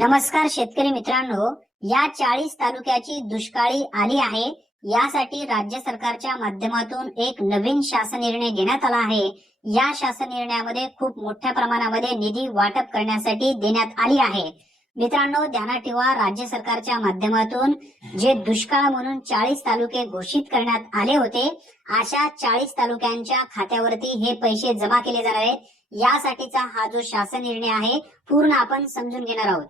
नमस्कार शेतकरी मित्रांनो, या 40 तालुक्याची दुष्काळी आली आहे। यासाठी राज्य सरकारच्या माध्यमातून एक नवीन शासन निर्णय घेण्यात आला आहे। या शासन निर्णयामध्ये खूप मोठ्या प्रमाणामध्ये निधी वाटप करण्यासाठी देण्यात आली आहे। मित्रांनो, ध्यानात ठेवा, राज्य सरकारच्या माध्यमातून जे दुष्काळ म्हणून 40 तालुके घोषित करण्यात आले होते, अशा 40 तालुक्यांच्या खात्यावरती हे पैसे जमा केले जाणार आहेत। यासाठीचा हा जो शासन निर्णय आहे पूर्ण आपण समजून घेणार आहोत।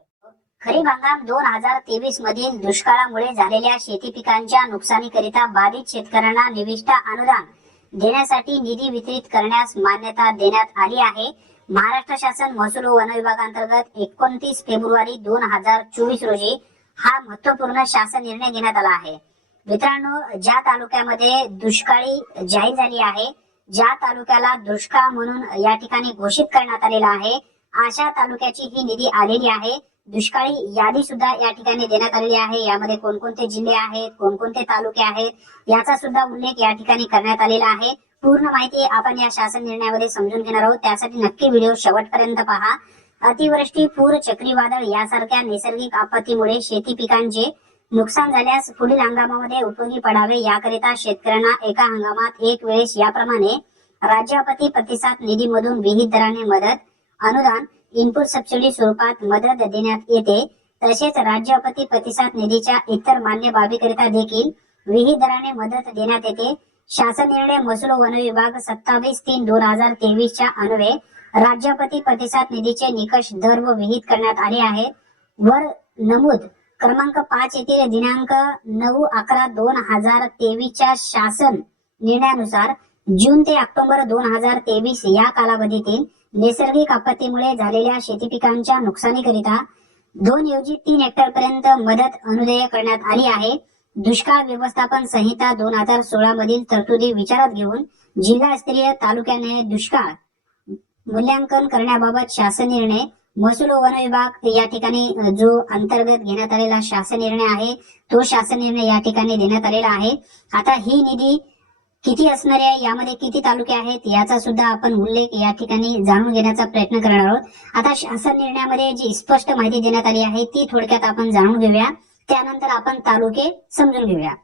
खरीप हंगाम 2023 मधील दुष्काळामुळे झालेल्या शेती पिकांच्या नुकसानीकरिता बाधित शेतकऱ्यांना निविष्ठा अनुदान देण्यासाठी निधी वितरित करण्यास मान्यता देण्यात आली आहे। महाराष्ट्र शासन महसूल व वन विभागांतर्गत 29 फेब्रुवारी 2024 रोजी हा महत्वपूर्ण शासन निर्णय घेण्यात आला आहे। मित्रांनो, ज्या तालुक्यामध्ये दुष्काळी जाहीर झाली आहे, ज्या तालुक्याला दुष्काळ म्हणून या ठिकाणी घोषित करण्यात आलेला आहे, अशा तालुक्याची ही निधी आलेली आहे। दुष्काळी यादी सुद्धा या ठिकाणी देण्यात आलेली आहे। यामध्ये कोणकोणते जिल्हे आहेत, कोणकोणते तालुके आहेत, याचा सुद्धा उल्लेख या ठिकाणी करण्यात आलेला आहे। पूर्ण माहिती आपण या शासन निर्णयामध्ये समजून घेणार आहोत, त्यासाठी नक्की व्हिडिओ शेवटपर्यंत पहा। अतिवृष्टी, पूर, चक्रीवादळ यासारख्या नैसर्गिक आपत्तीमुळे शेती पिकांचे नुकसान झाल्यास पुढील हंगामामध्ये उपयोगी पडावे, याकरिता शेतकऱ्यांना एका हंगामात एक वेळेस याप्रमाणे राज्य आपत्ती प्रतिसाद निधीमधून विहित दराने मदत, अनुदान, इनपुट सबसिडी स्वरूपात मदत देण्यात येते। तसेच राज्य आपत्ती प्रतिसाद निधीच्या इतर मान्य बाबीकरिता देखील विहित दराने मदत देण्यात येते। शासन निर्णय महसूल वन विभाग 27/3/2023 च्या अन्वये राज्य आपत्ती प्रतिसाद निधीचे निकष, दर व विहित करण्यात आले आहेत। वर नमूद क्रमांक 5 येथील दिनांक 9/11/2023 च्या शासन निर्णयानुसार जून ते ऑक्टोबर 2023 या कालावधीतील नैसर्गिक आपत्तीमुळे झालेल्या शेती पिकांच्या नुकसानीकरिता 2 ऐवजी 3 हेक्टर पर्यंत मदत अनुदेय करण्यात आली आहे। दुष्काळ व्यवस्थापन संहिता 2016 मधील तरतुदी विचारात घेऊन जिल्हास्तरीय तालुक्याने दुष्काळ मूल्यांकन करण्याबाबत शासन निर्णय महसूल व वन विभाग या ठिकाणी जो अंतर्गत घेण्यात आलेला शासन निर्णय आहे, तो शासन निर्णय या ठिकाणी देण्यात आलेला आहे। आता ही निधी किती असणार आहे, यामध्ये किती तालुके आहेत, याचा सुद्धा आपण उल्लेख या ठिकाणी जाणून घेण्याचा प्रयत्न करणार आहोत। आता शासन निर्णयामध्ये जी स्पष्ट माहिती देण्यात आली आहे ती थोडक्यात आपण जाणून घेऊया, त्यानंतर आपण तालुके समजून घेऊया।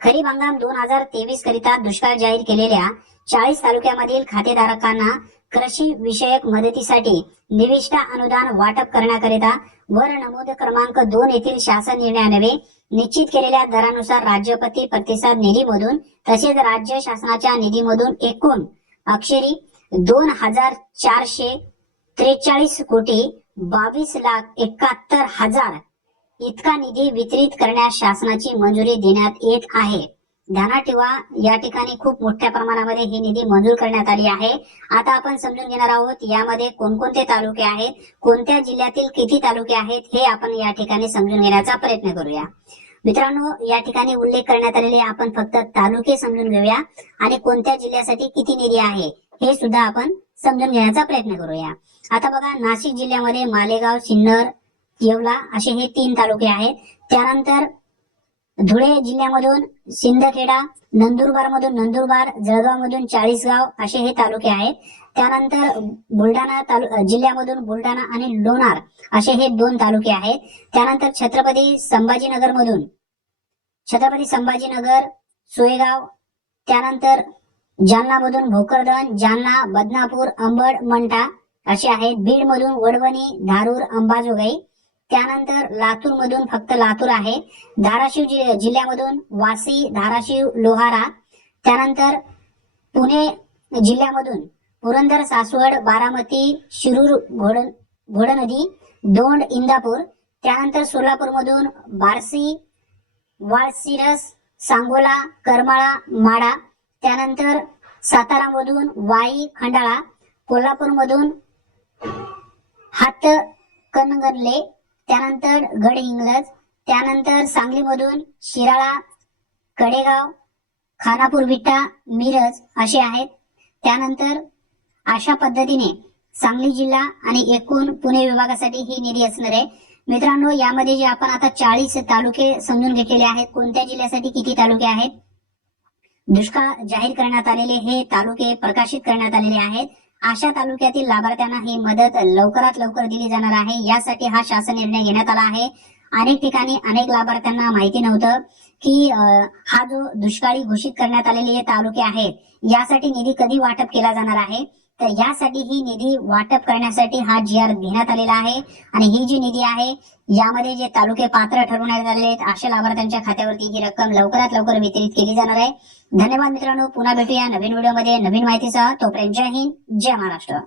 खरीप हंगाम 2023 करिता दुष्काळ जाहीर केलेल्या 40 तालुक्यामधील खातेधारकांना कृषी विषयक मदतीसाठी निविष्ठा अनुदान वाटप करण्याकरिता वर नमूद क्रमांक 2 येथील शासन निर्णयान्वये निश्चित केलेल्या दरानुसार राज्य आपत्ती प्रतिसाद निधीमधून तसेच राज्य शासनाच्या निधीमधून एकूण अक्षरी 2,443 कोटी 22,71,000 इतका निधी वितरित करण्यास शासनाची मंजुरी देण्यात येत आहे। ध्यानात ठेवा, या ठिकाणी खूप मोठ्या प्रमाणामध्ये ही निधी मंजूर करण्यात आली आहे। आता आपण समजून घेणार आहोत यामध्ये कोणकोणते तालुके आहेत, कोणत्या जिल्ह्यातील किती तालुके आहेत, हे आपण या ठिकाणी समजून घेण्याचा प्रयत्न करूया। मित्रांनो, या ठिकाणी उल्लेख करण्यात आलेले आपण फक्त तालुके समजून घेऊया आणि कोणत्या जिल्ह्यासाठी किती निधी आहे हे सुद्धा आपण समजून घेण्याचा प्रयत्न करूया। आता बघा, नाशिक जिल्ह्यामध्ये मालेगाव, सिन्नर, येवला असे हे 3 तालुके आहेत। त्यानंतर धुळे जिल्ह्यामधून सिंदखेडा, नंदुरबार मधून नंदुरबार, जळगाव मधून चाळीसगाव असे हे तालुके आहेत। त्यानंतर बुलढाणा जिल्ह्यामधून बुलढाणा आणि लोणार असे हे 2 तालुके आहेत। त्यानंतर छत्रपती संभाजीनगर, सोयगाव, त्यानंतर जालना मधून भोकरदन, जालना, बदनापूर, अंबड, मंठा असे आहेत। बीड मधून वडवणी, धारूर, अंबाजोगाई, त्यानंतर लातूर मधून फक्त लातूर आहे। धाराशिव जिल्ह्यामधून वासी, धाराशिव, लोहारा, त्यानंतर पुणे जिल्ह्यामधून पुरंदर, सासवड, बारामती, शिरूर, घोडनदी, दोंड, इंदापूर, त्यानंतर सोलापूर मधून बार्शी, वाळशिरस, सांगोला, करमाळा, माडा, त्यानंतर सातारा मधून वाई, खंडाळा, कोल्हापूर मधून हातकणंगले, त्यानंतर गडहिंग्लज, त्यानंतर सांगलीमधून शिराळा, कडेगाव, खानापूर विटा, मिरज असे आहेत। त्यानंतर अशा पद्धतीने सांगली जिल्हा आणि एकूण पुणे विभागासाठी ही निधी असणार आहे। मित्रांनो, यामध्ये जे आपण आता 40 तालुके समजून घेतलेले आहेत, कोणत्या जिल्ह्यासाठी किती तालुके आहेत, दुष्काळ जाहीर करण्यात आलेले हे तालुके प्रकाशित करण्यात आलेले आहेत अशा तालुक्यातील लाभार्थ्यांना ही मदत लवकरात लवकर दिली जाणार आहे. यासाठी हा शासन निर्णय घेण्यात आला आहे. अनेक ठिकाणी अनेक लाभार्थ्यांना माहिती नव्हतं की हा जो दुष्काळी घोषित करण्यात आलेले जे तालुके आहेत यासाठी निधी कधी वाटप केला जाणार आहे. तर यासाठी ही निधी वाटप करण्यासाठी हा GR घेण्यात आलेला आहे. आणि ही जी निधी आहे यामध्ये जे तालुके पात्र ठरवण्यात आलेले आहेत अशा लाभार्थ्यांच्या खात्यावरती ही रक्कम लवकरात लवकर वितरित केली जाणार आहे. धन्यवाद मित्रांनो. पुन्हा भेटूया नवीन व्हिडिओमध्ये नवीन माहितीसह. तोपर्यंत जय हिंद, जय महाराष्ट्र.